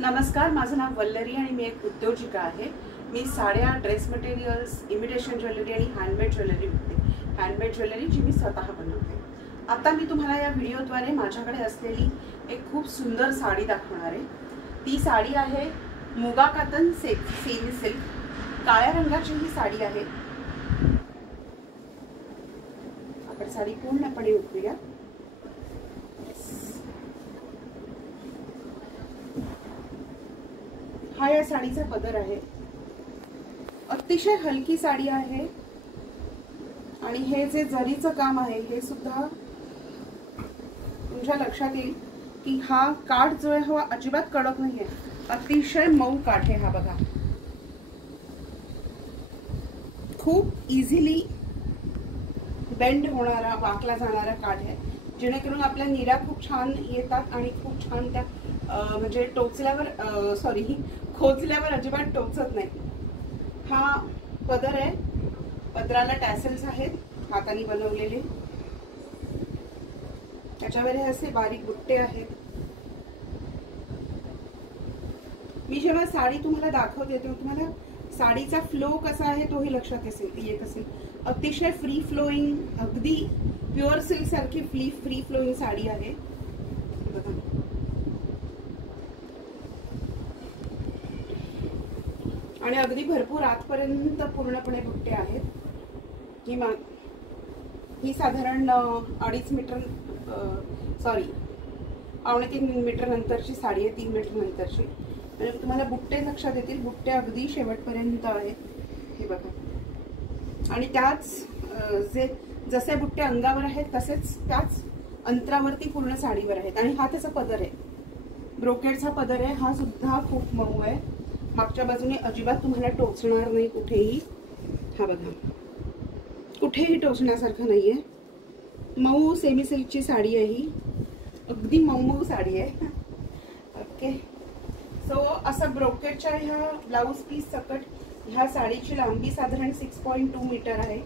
नमस्कार, माझं नाव वल्लरी आणि मी एक उद्योजिका आहे। मी साड्या, ड्रेस मटेरियल्स, इमिटेशन ज्वेलरी आणि हँडमेड ज्वेलरी विकते। हँडमेड ज्वेलरी जी मी स्वतः बनवते। आता मी तुम्हाला या व्हिडिओद्वारे माझ्याकडे असलेली एक खूप सुंदर साडी दाखवणार आहे। ती साडी आहे मुगा कातन सेमी सिल्क, काळ्या रंगाची ही साडी आहे। आपण साडी पूर्णपणे उघडूया। हा या साडीचा पदर आहे। अतिशय हलकी साडी आहे आणि हे जे जरीचं काम आहे हे सुद्धा तुमच्या लक्षात येईल की हा काठ जो आहे हा अजिबात कडक नाहीये, अतिशय मऊ काठ आहे। हा बघा, खूप इझिली बेंड होणारा, वाकला जाणारा काठ आहे, जेणेकरून आपल्या निऱ्या खूप छान येतात आणि खूप छान त्या म्हणजे टोचल्यावर खोचल्यावर अजिबात टोचत नाही। हा पदर आहे, पदराला टॅसल्स आहेत हाताने बनवलेले, त्याच्यावर हे असे बारीक बुट्टे आहेत। मी जेव्हा साडी तुम्हाला दाखवते तेव्हा तुम्हाला साडीचा फ्लो कसा आहे तोही लक्षात येत असेल। अतिशय फ्री फ्लोइंग, अगदी प्युअर सिल्क सारखी फ्री फ्लोइंग साडी आहे। आणि अगदी भरपूर आतपर्यंत पूर्णपणे बुट्टे आहेत। ही साधारण 2.5 मीटर पावणे 3 मीटर नंतरची साडी आहे, 3 मीटर नंतरची। म्हणजे तुम्हाला बुट्टे लक्षात येतील, बुट्टे अगदी शेवटपर्यंत आहेत हे बघा। आणि त्याच जसे बुट्टे अंगावर आहेत तसेच त्याच अंतरावरती पूर्ण साडीवर आहेत। आणि हा त्याचा पदर आहे, ब्रोकेडचा पदर आहे। हा सुद्धा खूप मऊ आहे, मागच्या बाजूने अजिबात तुम्हाला टोचणार नाही कुठेही। हा बघा, कुठेही टोचण्यासारखं नाहीये, मऊ सेमी सिल्कची साडी आहे ही, अगदी मऊ साडी आहे। ओके, सो असं ब्रोकेडच्या ह्या ब्लाउज पीस सकट ह्या साडीची लांबी साधारण 6.2 मीटर आहे।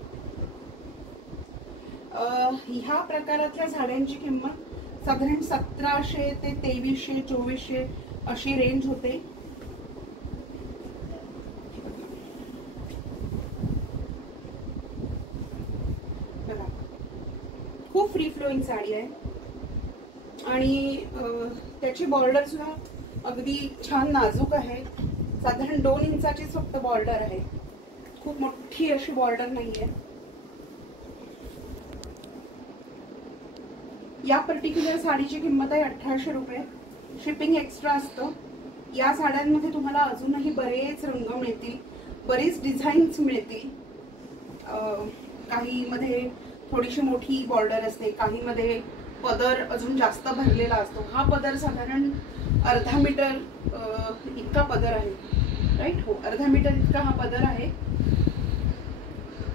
ह्या प्रकारातल्या साड्यांची किंमत साधारण 1700 ते 2300 2400 अशी रेंज होते। खूप फ्री फ्लोइंग साडी आहे आणि त्याची बॉर्डर सुद्धा अगदी छान नाजूक आहे। साधारण 2 इंचाचीच फक्त बॉर्डर आहे, खूप मोठी अशी बॉर्डर नाहीये। या पर्टिक्युलर साडीची किंमत आहे 1800 रुपये, शिपिंग एक्स्ट्रा असतं। या साड्यांमध्ये तुम्हाला अजूनही बरेच रंग मिळतील, बरेच डिझाईन्स मिळतील। काही मध्ये थोडीशी मोठी बॉर्डर असते, काही मध्ये पदर अजून जास्त भरलेला असतो। हा पदर साधारण अर्धा मीटर इतका पदर आहे, राईट? हो, अर्धा मीटर इतका हा पदर आहे।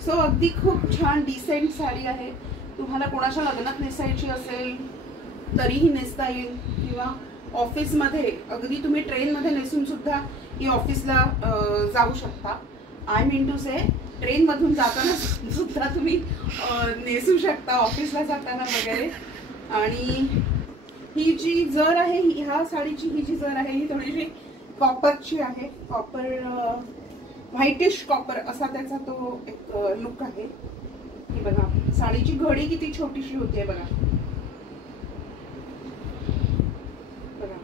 सो अगदी खूप छान डिसेंट साडी आहे। तुम्हाला कोणाच्या लग्नात नेसायची असेल तरीही नेसता येईल, किंवा ऑफिसमध्ये अगदी तुम्ही ट्रेनमध्ये नेसून सुद्धा ही ऑफिसला जाऊ शकता। I mean to say, train मधून जाताना सुद्धा तुम्ही नेसू शकता ऑफिसला जाताना वगैरे। आणि ही जी जर आहे, ह्या साडीची ही जी जर आहे ही थोडीशी कॉपरची आहे, कॉपर व्हाईटिश कॉपर असा त्याचा तो एक लुक आहे। हे बघा, साडीची घडी किती छोटीशी होते बघा, बघा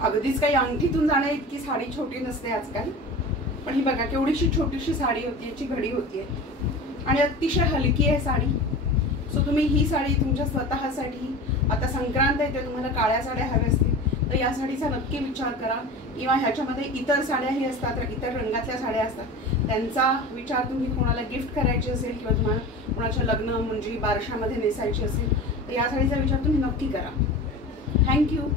अगदीच काही अंगठीतून जाण्या इतकी साडी छोटी नसते आजकाल, पण ही बघा केवढीशी छोटीशी साडी होती, याची घडी होतीये आणि अतिशय हलकी आहे साडी। सो तुम्ही ही साडी तुमच्या स्वतःसाठी, आता संक्रांत आहे, तुम्हाला काळ्या साड्या हव्या असतील तर या साडीचा नक्की विचार करा। किंवा ह्याच्यामध्ये इतर साड्याही असतात, इतर रंगातल्या साड्या असतात, त्यांचा विचार तुम्ही कोणाला गिफ्ट करायची असेल किंवा तुम्हाला कोणाच्या लग्न म्हणजे बारशामध्ये नेसायची असेल तर या साडीचा विचार तुम्ही नक्की करा। थँक्यू।